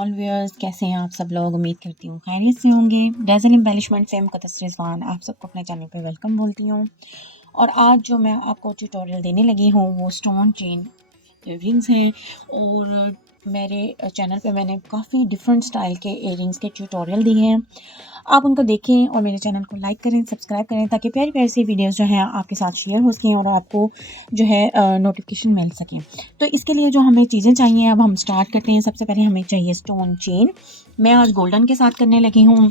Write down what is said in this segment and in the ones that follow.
All viewers, कैसे हैं आप सब लोग। उम्मीद करती हूँ खैरियत से होंगे। डेज़ल एम्बेलिशमेंट से मुक़द्दस रिज़वान आप सबको अपने चैनल पे वेलकम बोलती हूँ। और आज जो मैं आपको ट्यूटोरियल देने लगी हूँ वो स्टोन चेन इयररिंग्स हैं। और मेरे चैनल पे मैंने काफ़ी डिफरेंट स्टाइल के इयररिंग्स के ट्यूटोरियल दिए हैं। आप उनको देखें और मेरे चैनल को लाइक करें, सब्सक्राइब करें, ताकि प्यारी प्यारी सी वीडियोस जो हैं आपके साथ शेयर हो सकें और आपको जो है नोटिफिकेशन मिल सकें। तो इसके लिए जो हमें चीज़ें चाहिए, अब हम स्टार्ट करते हैं। सबसे पहले हमें चाहिए स्टोन चेन। मैं आज गोल्डन के साथ करने लगी हूँ,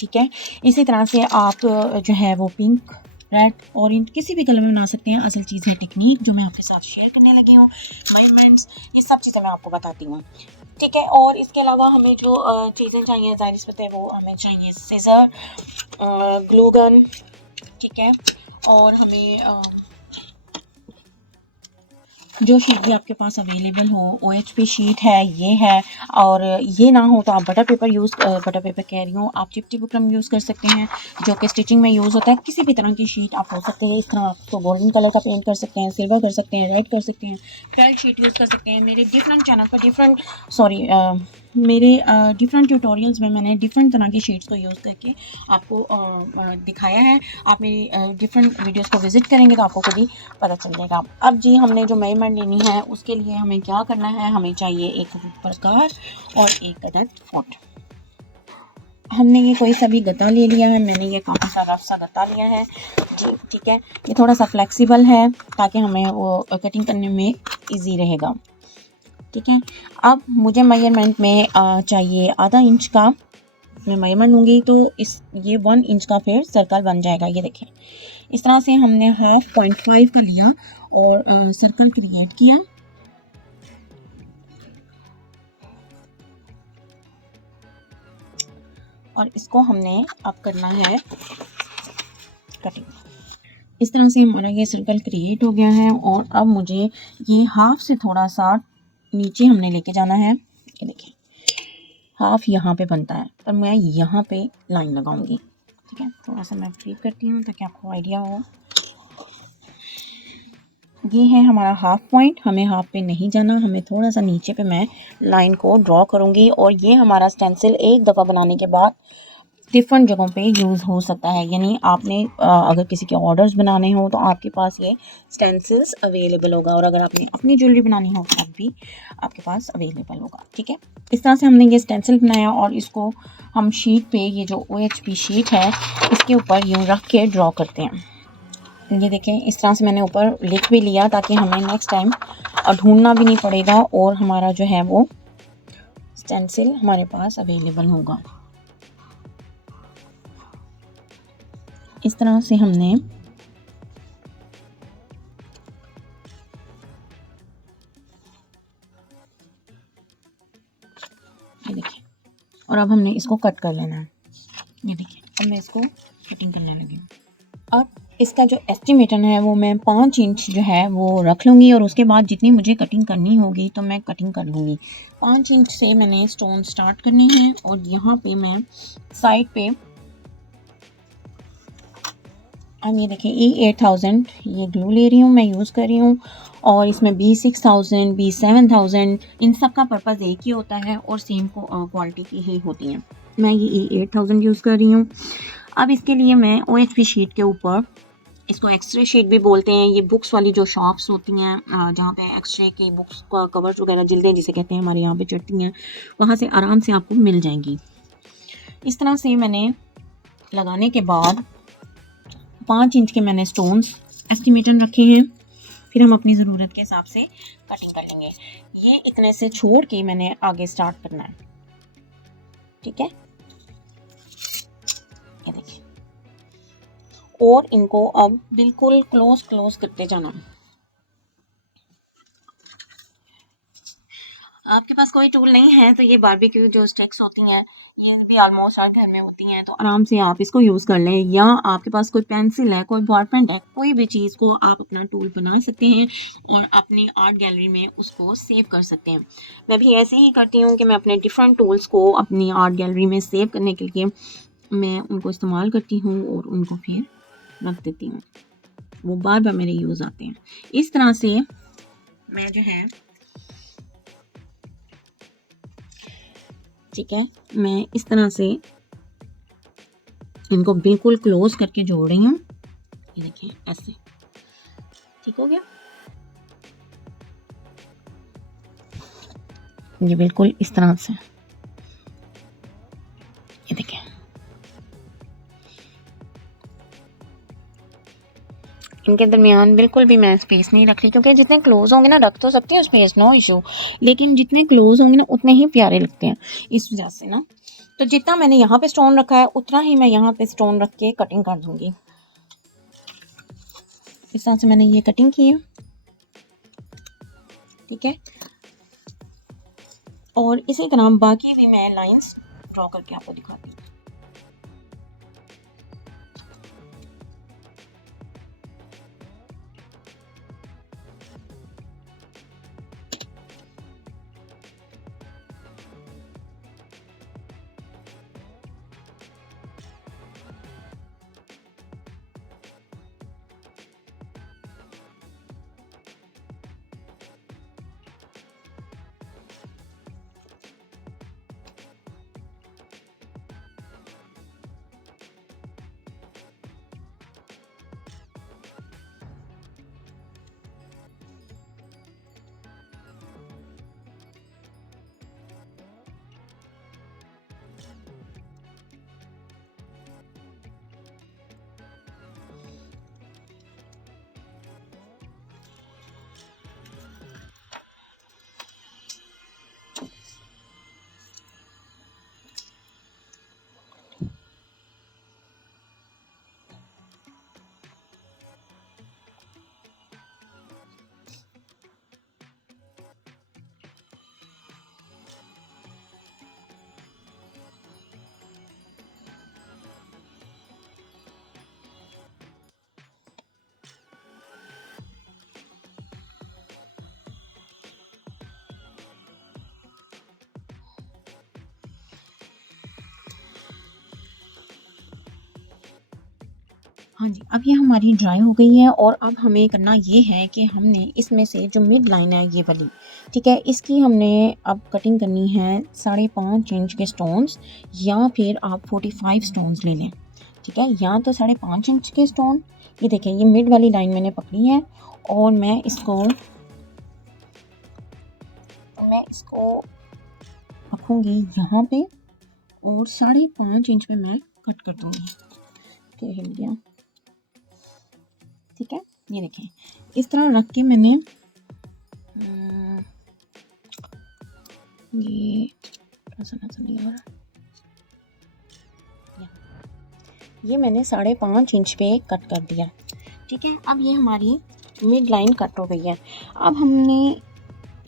ठीक है। इसी तरह से आप जो है वो पिंक, रेड, ऑरेंज किसी भी कलर में बना सकते हैं। असल चीज़ है टेक्निक जो मैं आपके साथ शेयर करने लगी हूँ, मेजरमेंट्स, ये सब चीज़ें मैं आपको बताती हूँ, ठीक है। और इसके अलावा हमें जो चीज़ें चाहिए, ज़ाहिर सी बात है, वो हमें चाहिए सीज़र, ग्लू गन, ठीक है। और हमें जो शीट भी आपके पास अवेलेबल हो, OHP शीट है, ये है। और ये ना हो तो आप बटर पेपर कह रही हूँ, आप चिपटी बुकरम यूज़ कर सकते हैं जो कि स्टिचिंग में यूज़ होता है। किसी भी तरह की शीट आप हो सकते हैं। इस तरह आप तो गोल्डन कलर का पेंट कर सकते हैं, सिल्वर कर सकते हैं, रेड कर सकते हैं, फेल्ट शीट यूज़ कर सकते हैं। मेरे डिफरेंट चैनल पर मेरे डिफरेंट ट्यूटोरियल्स में मैंने डिफरेंट तरह की शीट्स को यूज़ करके आपको दिखाया है। आप मेरी डिफरेंट वीडियोस को विज़िट करेंगे तो आपको खुद ही पता चल जाएगा। अब जी, हमने जो मेजरमेंट लेनी है उसके लिए हमें क्या करना है, हमें चाहिए एक प्रकार और एक अदद फुट। हमने ये कोई सा भी गत्ता ले लिया है। मैंने ये काफ़ी सा रफ सा गत्ता लिया है जी, ठीक है। ये थोड़ा सा फ्लेक्सिबल है ताकि हमें वो कटिंग करने में इजी रहेगा, ठीक है। अब मुझे मेजरमेंट में चाहिए आधा इंच का। मैं मेजरमेंट लूँगी तो ये 1 इंच का फिर सर्कल बन जाएगा। ये देखें, इस तरह से हमने 0.5 का लिया और सर्कल क्रिएट किया। और इसको हमने अब करना है कटिंग। इस तरह से हमारा ये सर्कल क्रिएट हो गया है। और अब मुझे ये हाफ से थोड़ा सा नीचे हमने लेके जाना है। ये देखिए, हाफ यहाँ पे बनता है, पर मैं यहाँ पे लाइन लगाऊंगी, ठीक है। थोड़ा सा मैं फ्लिप करती हूँ ताकि आपको आइडिया हो। ये है हमारा हाफ पॉइंट। हमें हाफ पे नहीं जाना, हमें थोड़ा सा नीचे पे मैं लाइन को ड्रॉ करूँगी। और ये हमारा स्टेंसिल एक दफ़ा बनाने के बाद डिफरेंट जगहों पे यूज़ हो सकता है। यानी आपने अगर किसी के ऑर्डर्स बनाने हो तो आपके पास ये स्टेंसिल्स अवेलेबल होगा, और अगर आपने अपनी ज्वेलरी बनानी हो तब भी आपके पास अवेलेबल होगा, ठीक है। इस तरह से हमने ये स्टेंसिल बनाया और इसको हम शीट पे, ये जो OHP शीट है, इसके ऊपर यूँ रख के ड्रॉ करते हैं। ये देखें, इस तरह से मैंने ऊपर लिख भी लिया ताकि हमें नेक्स्ट टाइम ढूंढना भी नहीं पड़ेगा और हमारा जो है वो स्टेंसिल हमारे पास अवेलेबल होगा। इस तरह से हमने ये देखिए, और अब हमने इसको कट कर लेना है। ये देखिए, अब मैं इसको कटिंग करने लगी हूँ। अब इसका जो एस्टिमेटन है वो मैं 5 इंच जो है वो रख लूँगी, और उसके बाद जितनी मुझे कटिंग करनी होगी तो मैं कटिंग कर लूँगी। 5 इंच से मैंने स्टोन स्टार्ट करनी है। और यहाँ पे मैं साइड पे, अब ये देखिए, E8000 ये ग्लू ले रही हूँ, मैं यूज़ कर रही हूँ। और इसमें B6000, B7000, इन सब का पर्पज़ एक ही होता है और सेम क्वालिटी की ही होती हैं। मैं ये E8000 यूज़ कर रही हूँ। अब इसके लिए मैं OHP शीट के ऊपर, इसको एक्सरे शीट भी बोलते हैं, ये बुक्स वाली जो शॉप्स होती हैं जहाँ पे एक्सरे की बुक्स का कवर्स वगैरह, जिल्दें जिसे कहते हैं, हमारे यहाँ पे चढ़ती हैं, वहाँ से आराम से आपको मिल जाएंगी। इस तरह से मैंने लगाने के बाद 5 इंच के मैंने स्टोन्स एस्टिमेटन रखे हैं। फिर हम अपनी ज़रूरत के हिसाब से कटिंग कर लेंगे। ये इतने से छोड़ के मैंने आगे स्टार्ट करना है, ठीक है। ये देखिए, और इनको अब बिल्कुल क्लोज करते जाना। आपके पास कोई टूल नहीं है तो ये बारबेक्यू जो स्टिक्स होती हैं, ये भी ऑलमोस्ट हर घर में होती हैं, तो आराम से आप इसको यूज़ कर लें। या आपके पास कोई पेंसिल है, कोई बॉल पेन है, कोई भी चीज़ को आप अपना टूल बना सकते हैं और अपनी आर्ट गैलरी में उसको सेव कर सकते हैं। मैं भी ऐसे ही करती हूँ कि मैं अपने डिफरेंट टूल्स को अपनी आर्ट गैलरी में सेव करने के लिए मैं उनको इस्तेमाल करती हूँ और उनको फिर रख देती हूँ। वो बार बार मेरे यूज़ आते हैं। इस तरह से मैं जो है ठीक है, मैं इस तरह से इनको बिल्कुल क्लोज करके जोड़ रही हूँ। ये देखिए ऐसे, ठीक हो गया। ये बिल्कुल इस तरह से, ये देखिए। इनके दरमियान बिल्कुल भी मैं स्पेस नहीं रख रही, क्योंकि जितने क्लोज होंगे ना, रख तो सकती हूँ स्पेस, नो इशू, लेकिन जितने क्लोज होंगे ना उतने ही प्यारे लगते हैं इस वजह से ना। तो जितना मैंने यहाँ पे स्टोन रखा है उतना ही मैं यहाँ पे स्टोन रख के कटिंग कर दूंगी। इस तरह से मैंने ये कटिंग की है, ठीक है। और इसी तरह बाकी भी मैं लाइंस ड्रॉ करके आपको दिखाती हूँ। हाँ जी, अब ये हमारी ड्राई हो गई है और अब हमें करना ये है कि हमने इसमें से जो मिड लाइन है ये वाली, ठीक है, इसकी हमने अब कटिंग करनी है 5.5 इंच के स्टोन्स, या फिर आप 45 स्टोन्स ले लें, ठीक है, या तो 5.5 इंच के स्टोन। ये देखें, ये मिड वाली लाइन मैंने पकड़ी है और मैं इसको रखूँगी यहाँ पे और 5.5 इंच पे मैं कट कर दूँगी। तो हिल गया, ठीक है। ये देखें, इस तरह रख के मैंने ये नजर नहीं आ रहा, ये मैंने 5.5 इंच पे कट कर दिया, ठीक है। अब ये हमारी मिड लाइन कट हो गई है। अब हमने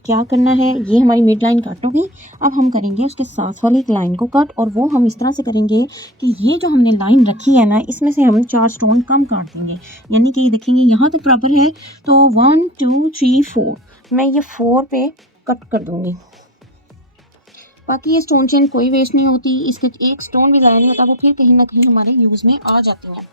क्या करना है, ये हमारी मिड लाइन कट हो गई। अब हम करेंगे उसके साथ वाली लाइन को कट, और वो हम इस तरह से करेंगे कि ये जो हमने लाइन रखी है ना, इसमें से हम 4 स्टोन कम काट देंगे, यानी कि देखेंगे यहाँ तो बराबर है, तो 1 2 3 4 मैं ये 4 पे कट कर दूँगी। बाकी ये स्टोन चेन कोई वेस्ट नहीं होती, इसके एक स्टोन भी ज़ाया नहीं होता, वो फिर कहीं ना कहीं हमारे यूज़ में आ जाती हैं,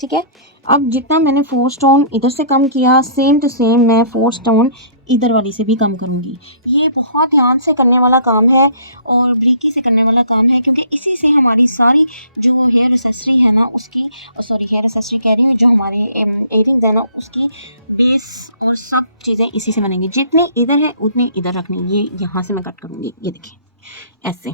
ठीक है। अब जितना मैंने 4 स्टोन इधर से कम किया, सेम टू सेम मैं 4 स्टोन इधर वाली से भी कम करूँगी। ये बहुत ध्यान से करने वाला काम है और बारीकी से करने वाला काम है, क्योंकि इसी से हमारी सारी जो हेयर एक्सेसरी है ना उसकी, सॉरी हेयर एक्सेसरी कह रही हूँ, जो हमारे इयररिंग्स है ना उसकी बेस और सब चीज़ें इसी से बनेंगी। जितनी इधर है उतनी इधर रखनी। ये यहाँ से मैं कट करूँगी, ये देखिए ऐसे।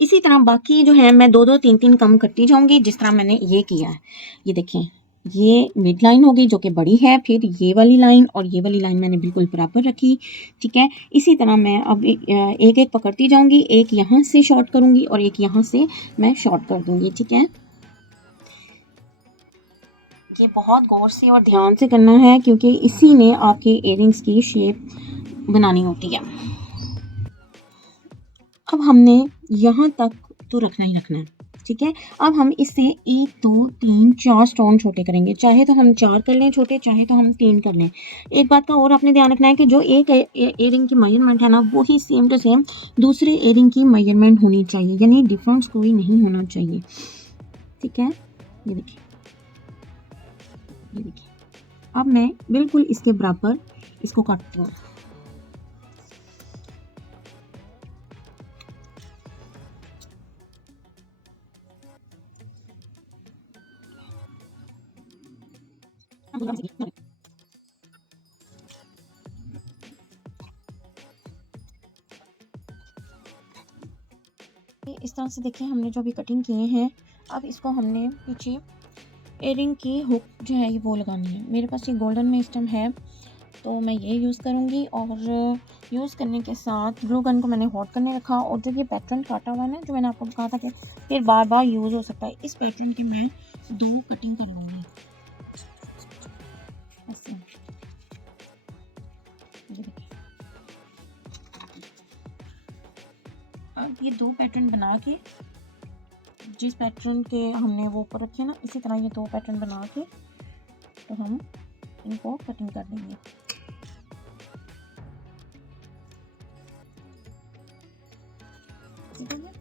इसी तरह बाकी जो है मैं 2 2 3 3 कम करती जाऊंगी, जिस तरह मैंने ये किया है। ये देखें, ये मिड लाइन होगी जो कि बड़ी है, फिर ये वाली लाइन और ये वाली लाइन मैंने बिल्कुल बराबर रखी, ठीक है। इसी तरह मैं अब एक एक पकड़ती जाऊंगी, एक यहाँ से शॉर्ट करूंगी और एक यहाँ से मैं शॉर्ट कर दूंगी, ठीक है। ये बहुत गौर से और ध्यान से करना है, क्योंकि इसी ने आपके इयररिंग्स की शेप बनानी होती है। अब हमने यहाँ तक तो रखना ही रखना है, ठीक है। अब हम इससे 1 2 3 4 स्टोन छोटे करेंगे, चाहे तो हम 4 कर लें छोटे, चाहे तो हम 3 कर लें। एक बात का और आपने ध्यान रखना है कि जो एक इयररिंग की मेजरमेंट है ना, वो ही सेम टू सेम दूसरे इयररिंग की मेजरमेंट होनी चाहिए, यानी डिफरेंस कोई नहीं होना चाहिए, ठीक है। ये देखिए, ये देखिए, अब मैं बिल्कुल इसके बराबर इसको काटती हूँ। इस तरह से देखिए हमने जो अभी कटिंग किए हैं, अब इसको हमने पीछे एयरिंग की हुक जो है ये वो लगानी है। मेरे पास ये गोल्डन में स्टम है तो मैं ये यूज़ करूँगी और यूज़ करने के साथ ग्लू गन को मैंने हॉट करने रखा और जब ये पैटर्न काटा हुआ है ना, जो मैंने आपको कहा था कि फिर बार बार यूज़ हो सकता है, इस पैटर्न की मैं 2 कटिंग कर लूँगी ऐसे। ये देखिए, अब ये 2 पैटर्न बना के, जिस पैटर्न के हमने वो ऊपर रखे ना, इसी तरह ये 2 पैटर्न बना के तो हम इनको कटिंग कर देंगे। ठीक है,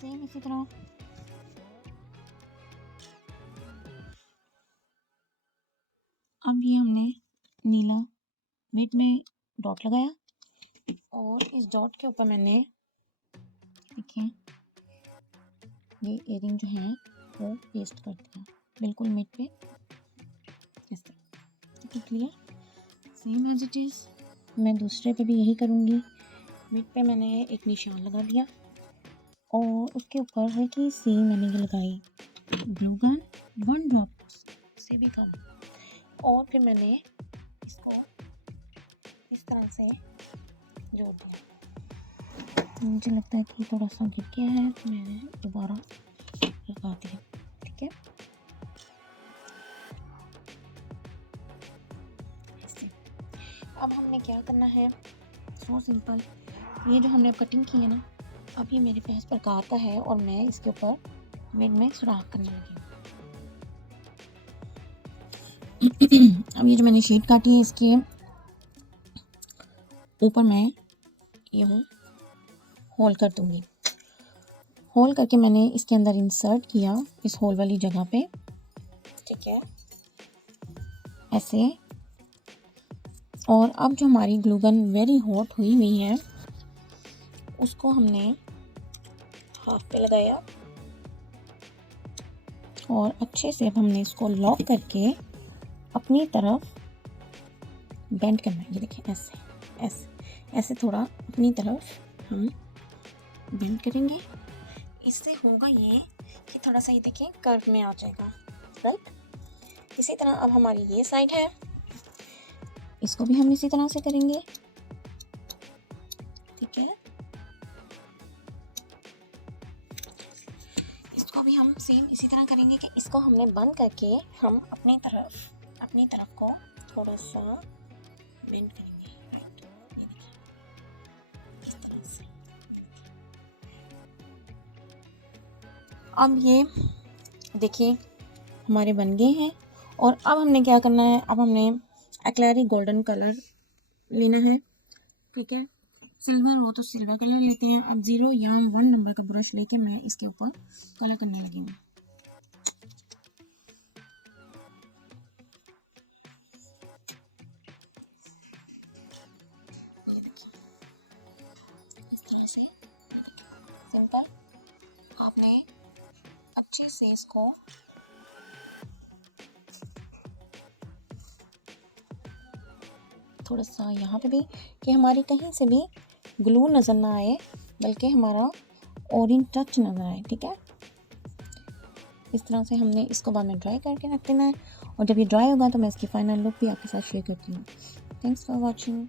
सेम इसी तरह अब ये हमने नीला मिड में डॉट लगाया और इस डॉट के ऊपर मैंने देखिए ये एयरिंग जो है वो पेस्ट कर दिया बिल्कुल मिड पे इस तरह। ठीक, clear, same as it is मैं दूसरे पे भी यही करूँगी। मिड पे मैंने एक निशान लगा दिया और उसके ऊपर हल्की सी मैंने ये लगाई ग्लू गन 1 ड्रॉप से भी कम, और फिर मैंने इसको इस तरह से जोड़ दिया। मुझे लगता है कि थोड़ा सा गिर गया है तो मैंने दोबारा लगा दिया। ठीक है, ऐसे। अब हमने क्या करना है, सो सिंपल, ये जो हमने कटिंग की है ना, अब ये मेरे पास प्रकार का है और मैं इसके ऊपर मिड में सुराख करने लगी। अब ये जो मैंने शीट काटी है इसके ऊपर मैं ये होल कर दूंगी। होल करके मैंने इसके अंदर इंसर्ट किया इस होल वाली जगह पे। ठीक है, ऐसे। और अब जो हमारी ग्लू गन वेरी हॉट हुई हुई है उसको हमने हाफ पे लगाया और अच्छे से अब हमने इसको लॉक करके अपनी तरफ बेंड करना है। ये देखिए ऐसे ऐसे ऐसे थोड़ा अपनी तरफ हम बेंड करेंगे। इससे होगा ये कि थोड़ा सा ये देखिए कर्व में आ जाएगा, राइट। इसी तरह अब हमारी ये साइड है, इसको भी हम इसी तरह से करेंगे। ठीक है, इसको भी हम सेम इसी तरह करेंगे कि इसको हमने बंद करके हम अपनी तरफ को थोड़ा सा बेंड करेंगे, राइट। ये देखिए इस तरह से। अब ये देखिए हमारे बन गए हैं और अब हमने क्या करना है, अब हमने एक्लेरी गोल्डन कलर लेना है। ठीक है, सिल्वर हो तो सिल्वर कलर लेते हैं। अब 0 या 1 नंबर का ब्रश लेके मैं इसके ऊपर कलर करने लगी हूँ। इस तरह से सिंपल आपने अच्छे से इसको थोड़ा सा यहाँ पे भी कि हमारी कहीं से भी ग्लू नज़र ना आए बल्कि हमारा ऑरेंज टच नज़र आए। ठीक है, इस तरह से हमने इसको बाद में ड्राई करके रख देना है और जब ये ड्राई होगा तो मैं इसकी फाइनल लुक भी आपके साथ शेयर करती हूँ। Thanks for watching.